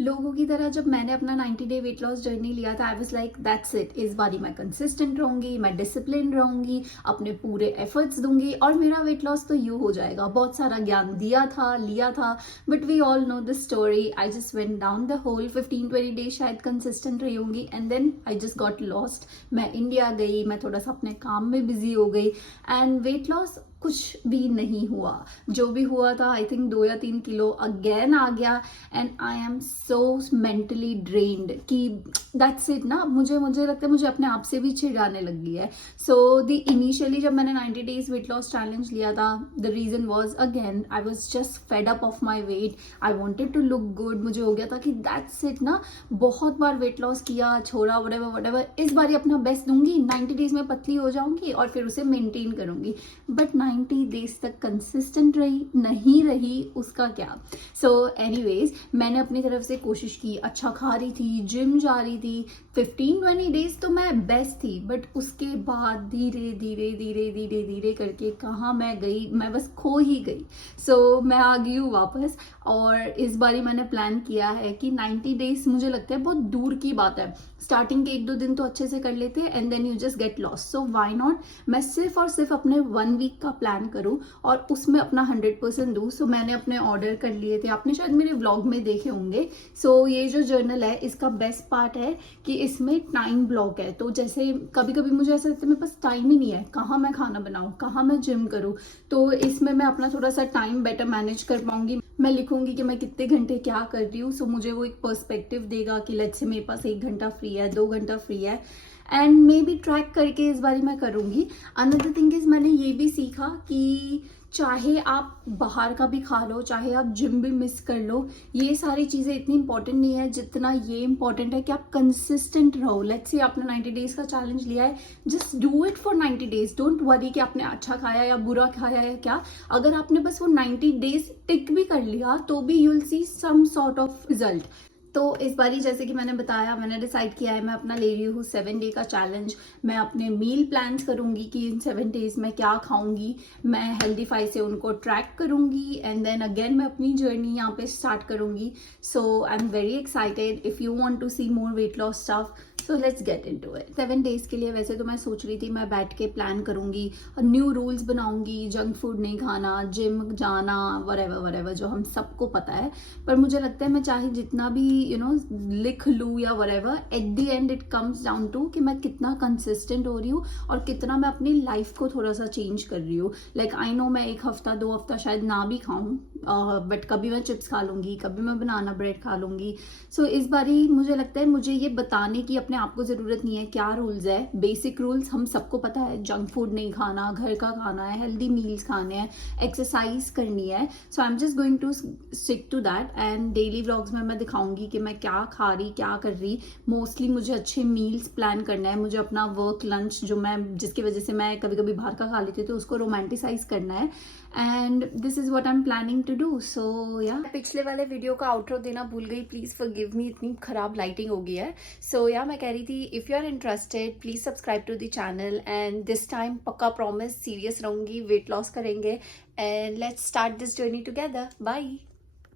लोगों की तरह जब मैंने अपना 90 डे वेट लॉस जर्नी लिया था, I was like that's it, इस बारी मैं कंसिस्टेंट रहूंगी, मैं डिसिप्लिन रहूंगी, अपने पूरे एफर्ट्स दूंगी और मेरा वेट लॉस तो यू हो जाएगा। बहुत सारा ज्ञान दिया था, लिया था, but we all know the story. I just went down the hole 15-20 days शायद कंसिस्टेंट रही होंगी and then I just got lost. मैं इंडिया गई, मैं थोड़ा सा अपने काम में बिजी हो गई एंड वेट लॉस कुछ भी नहीं हुआ। जो भी हुआ था आई थिंक 2 या 3 किलो अगेन आ गया and I am so mentally drained कि दैट्स इट ना। मुझे लगता है मुझे अपने आप से भी चिढ़ाने लग गई है। सो द इनिशियली जब मैंने 90 डेज वेट लॉस चैलेंज लिया था, the reason was again I was just fed up of my weight. I wanted to look good. मुझे हो गया था कि दैट्स इट ना, बहुत बार वेट लॉस किया, छोड़ा, वटेवर, इस बार अपना बेस्ट दूंगी, 90 डेज में पतली हो जाऊंगी और फिर उसे मेंटेन करूंगी। बट 90 डेज तक कंसिस्टेंट रही नहीं रही, उसका क्या। सो एनीवेज मैंने अपनी तरफ से कोशिश की, अच्छा खा रही थी, जिम जा रही थी। 15-20 डेज तो मैं बेस्ट थी, बट उसके बाद धीरे धीरे धीरे धीरे धीरे करके कहाँ मैं गई, मैं बस खो ही गई। सो मैं आ गई हूँ वापस और इस बारी मैंने प्लान किया है कि 90 डेज मुझे लगता है बहुत दूर की बात है। स्टार्टिंग के 1-2 दिन तो अच्छे से कर लेते हैं and then you just get lost. So why not मैं सिर्फ और सिर्फ अपने 1 वीक का प्लान करूं और उसमें अपना 100% दूं। सो मैंने अपने ऑर्डर कर लिए थे, आपने शायद मेरे व्लॉग में देखे होंगे। सो ये जो जर्नल है इसका बेस्ट पार्ट है कि इसमें टाइम ब्लॉक है। तो जैसे कभी कभी मुझे ऐसा लगता है मेरे पास टाइम ही नहीं है, कहाँ मैं खाना बनाऊँ, कहाँ मैं जिम करूँ, तो इसमें मैं अपना थोड़ा सा टाइम बेटर मैनेज कर पाऊंगी। मैं लिखूंगी कि मैं कितने घंटे क्या कर रही हूँ। सो मुझे वो एक पर्सपेक्टिव देगा कि लेट्स से मेरे पास 1 घंटा फ्री है, 2 घंटा फ्री है एंड मे बी ट्रैक करके इस बारी मैं करूँगी। अनदर थिंग इज मैंने ये भी सीखा कि चाहे आप बाहर का भी खा लो, चाहे आप जिम भी मिस कर लो, ये सारी चीज़ें इतनी इंपॉर्टेंट नहीं है जितना ये इंपॉर्टेंट है कि आप कंसिस्टेंट रहो। लेट्स से आपने 90 डेज का चैलेंज लिया है, just do it for 90 days. Don't worry कि आपने अच्छा खाया या बुरा खाया या क्या। अगर आपने बस वो 90 डेज टिक भी कर लिया तो भी you will see some sort of result. तो इस बारी जैसे कि मैंने बताया, मैंने डिसाइड किया है मैं अपना ले रही हूँ 7 डे का चैलेंज। मैं अपने मील प्लान्स करूँगी कि इन 7 डेज में क्या खाऊंगी, मैं हेल्दीफाई से उनको ट्रैक करूँगी एंड देन अगेन मैं अपनी जर्नी यहाँ पे स्टार्ट करूँगी। So I am very excited. If you want to see more weight loss stuff so let's get into it. 7 days के लिए वैसे तो मैं सोच रही थी मैं बैठ के प्लान करूँगी और न्यू रूल्स बनाऊँगी, जंक फूड नहीं खाना, जिम जाना, वरेवर जो हम सबको पता है। पर मुझे लगता है मैं चाहे जितना भी लिख लूँ या whatever, at the end it comes down to कि मैं कितना कंसिस्टेंट हो रही हूँ और कितना मैं अपनी लाइफ को थोड़ा सा चेंज कर रही हूँ। लाइक आई नो मैं 1 हफ्ता 2 हफ्ता शायद ना भी खाऊं, बट कभी मैं चिप्स खा लूंगी, कभी मैं बनाना ब्रेड खा लूंगी। सो इस बारी मुझे लगता है मुझे ये बताने की अपने आप को जरूरत नहीं है क्या रूल्स है। बेसिक रूल्स हम सबको पता है, जंक फूड नहीं खाना, घर का खाना है, हेल्दी मील्स खाने हैं, एक्सरसाइज करनी है। So I am just going to stick to that and daily vlogs में मैं दिखाऊंगी कि मैं क्या खा रही, क्या कर रही। मोस्टली मुझे अच्छे मील्स प्लान करना है, मुझे अपना वर्क लंच जो मैं जिसकी वजह से मैं कभी कभी बाहर का खा लेती थी तो उसको रोमांटिसाइज करना है and this is what I am planning to do. So yeah पिछले वाले वीडियो का आउटरो देना भूल गई, प्लीज फॉरगिव मी, इतनी खराब लाइटिंग हो गई है। सो या मैं कह रही थी if you are interested please subscribe to the channel and this time पक्का प्रॉमिस सीरियस रहूंगी, वेट लॉस करेंगे and let's start this journey together. Bye.